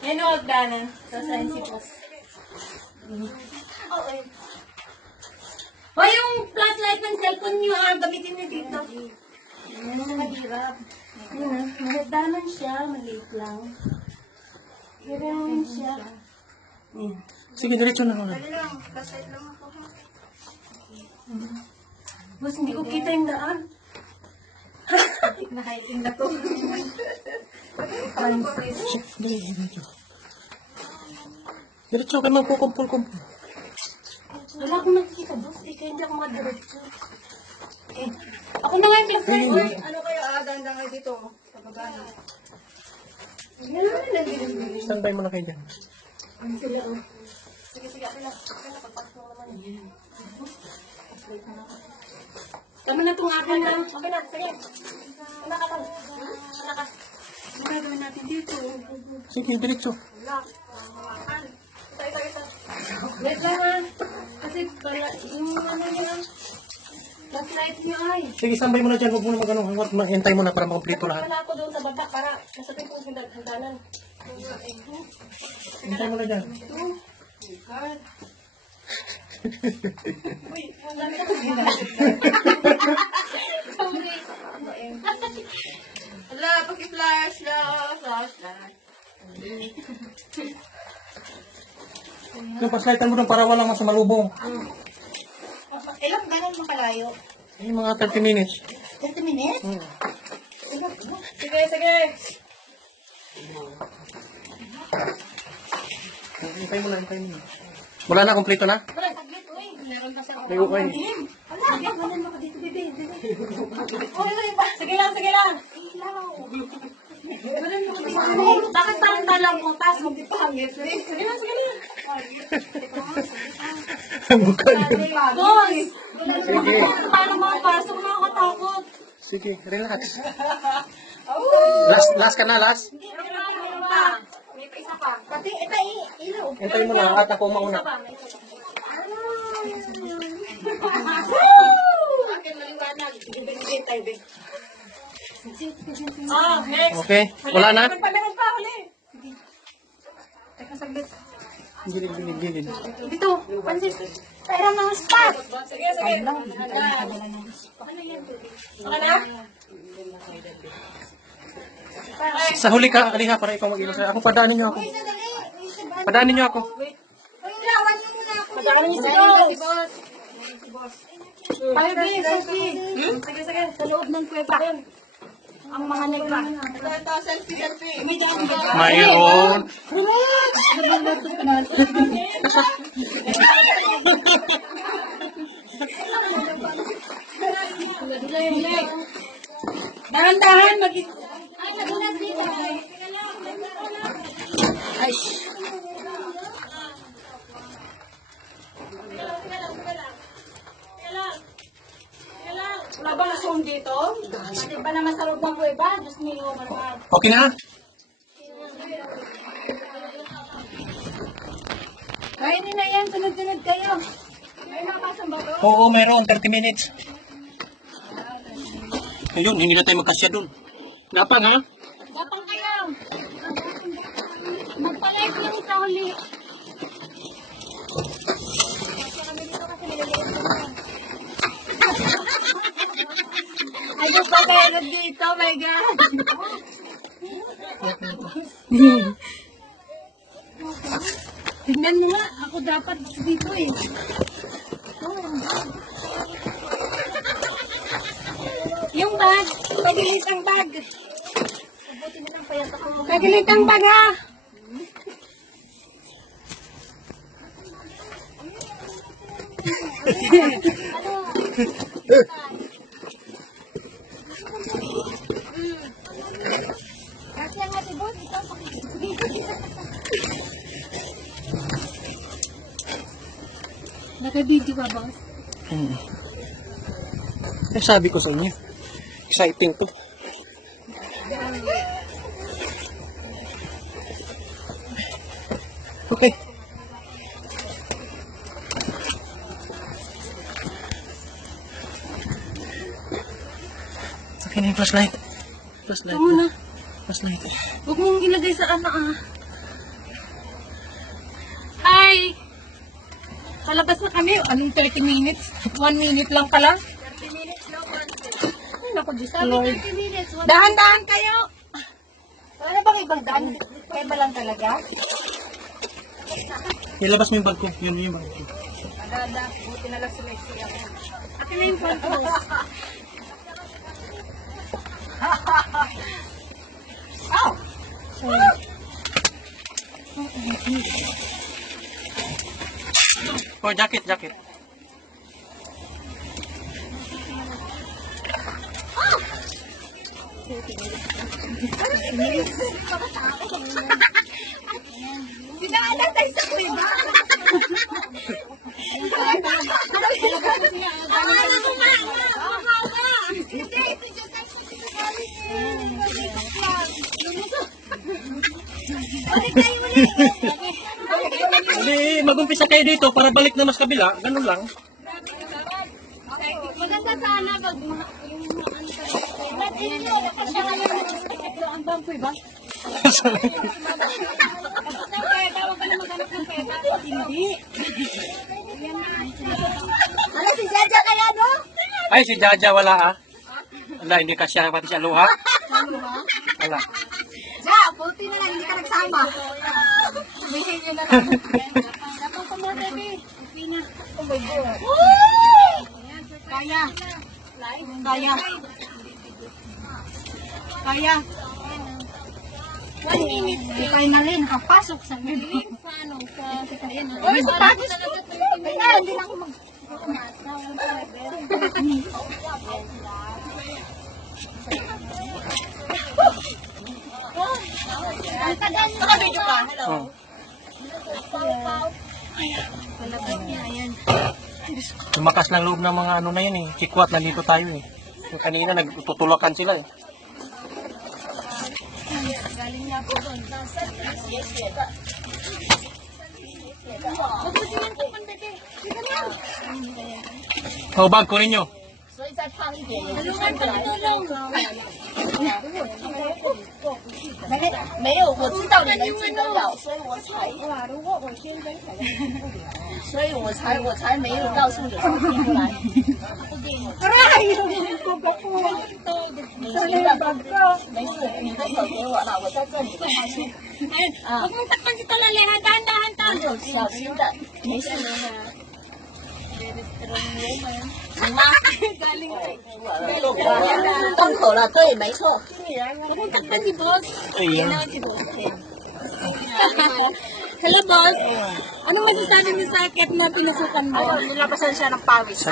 Yan o, hagdanan. Sasahin si boss. Okay. O, yung flashlight ng cellphone nyo, gamitin nyo dito. Mahirap. Yun na, mahagdanan siya, maliit lang. Hiramin siya. Sige, diretso na ako. Dali lang, flashlight lang ako. Boss, hindi ko kita yung daan. Nakaiting na to. Diretso. Diretso, kayo magkukumpul-kumpul. Wala akong nakikita, boss. Kaya hindi ako madiretso. Ako na nga yung pinag-flashlight. Ano kayo, ganda kayo dito? Sa baba na. Standby mo na kayo dyan. Sige, ako lang. Pagpasok naman yun. Tama na itong akin lang. Okay na, sige. Wala ka lang. Wala ka. Ano gagawin natin dito? Sige, diretso. Wala. Ito. Wait lang ha. Kasi pala, yung ano niya, flashlight niyo ay. Sige, standby mo na dyan. Huwag mo na mag-ano. Hintay mo na para makomplito lahat. Wala ako doon sa baba para kasatin ko yung hagdanan. Hintay mo na dyan. Uy, wala na ako Wala, paki-flash lang. Flashlight. Yung paslightan mo doon para walang masamalubong. Ilang ganun mo kalayo? Yung mga 30 minutes. 30 minutes? Sige. Hintay mo na. Wala na, kompleto na? Wala, saglit, uy. Meron kasi ako. May ukay. Wala, ganon ako dito, bebe. Sige lang. Ilaw. Bakit parang talang mo? Tapos magpipahangit. Sige lang. Ang mukha niya. Boss! Sige. Paano makapasok? Nakakatakot. Sige, relax. Last ka na, last. May isa pa. Pati, ito ilaw. Hintay mo na, at ako mauna. Akin maliwanag. Ibigay tayo, be. Next. Okay, wala na? Meron pa uli. Teka, saglit. Gilid. Dito, pansit. Pero mga spot. Sige. Okay na? Sa huli ka, aliha para ikaw mag-ilaw sa'yo. Ako, padaanin niyo ako. Padaanin niyo ako. Lawan mo muna ako. Pagkakaroon niyo si boss. Ay, Sophie. Sige. Sa loob ng kuweba. Ang mga negra. Ito, selfie. Mayroon. Dahan-dahan, Ay, nagulat dito. Ay. Wala ba na-zoom dito? Di ba naman sa loob ng kuweba? Diyos niyo, marmad. Okay na? Kainin na yan, sunod-sunod kayo. May mapasang ba to? Oo, mayroon. 30 minutes. Ayun, hindi na tayo magkasya dun. Gapang, ha? Gapang kayo. Magpa-live lang sa uli. Ay, gusto ko kayo dito, my God. Tingnan mo nga, ako dapat dito eh. Yung bag, pagilit ang bag. Pagilit ang bag ha. Kasi ang matibot, ito Naka-video ka, boss? Eh, sabi ko sa inyo. Exciting to. Okay. Okay na yung flashlight. Flashlight. Ito muna. Flashlight. Huwag mong ilagay sa ano ah. Hi! Palabas na kami. Anong 30 minutes? 1 minute lang pala. 30 minutes lang. Ay, naku, Diyos ko, Sabi Lord. 30 minutes. Dahan-dahan kayo! Ano bang ibang daan? Kaya ba lang talaga? Ilabas mo yung bag ko. Yun yung bag ko. Agada. Buti na lang si Lexi ako. Akin na yung phone ko. Oh! Oh, jacket, jacket. Pinaalan tayo sa kuliba. Hindi, mag-umpisa kayo dito para balik na mas kabila. Ganun lang. Maganda sana pag mga ang bangko ba? Tawag ka na maghanap ng pera. Hindi. Ano si Jaja kaya no? Ay, si Jaja wala ah. Wala, hindi ka siya pati siya luha. Wala. Ja, buti na lang hindi ka nagsama. Bihigil na lang. Tapos ko mo, baby. Pina. Oh my God. Kaya. Kaya. Kaya. 1 minute. Ikay na rin, nakapasok sa Paano sa Uy, sa pagis ko. Kaya, hindi na ako mag... Ang tagal mo. Nakabidyo ka. Hello. Oh. Tumakas lang loob ng mga ano na yun eh. Kikwat, nandito tayo eh. Yung kanina, nagtutulakan sila eh. Galing niya po doon. Oh, bag, kunin nyo. 所以再胖一点也是 Tulungan pa tulong. 没有，我知道你能进得了，所以我才，所以我才没有告诉你说进不来。你行的，没事，你的手给我了，我在这里。 Ayun. Huwag mong takpan si Talaleha. Dahan-dahan tayo. 有小心的，没事。你吗？ Galing. 动口了，对，没错。 Huwag mong takpan si boss. Ayun. Hello, boss. Ano masasabi niyo sa akit na pinasukan mo? Nilabasan siya ng pawis.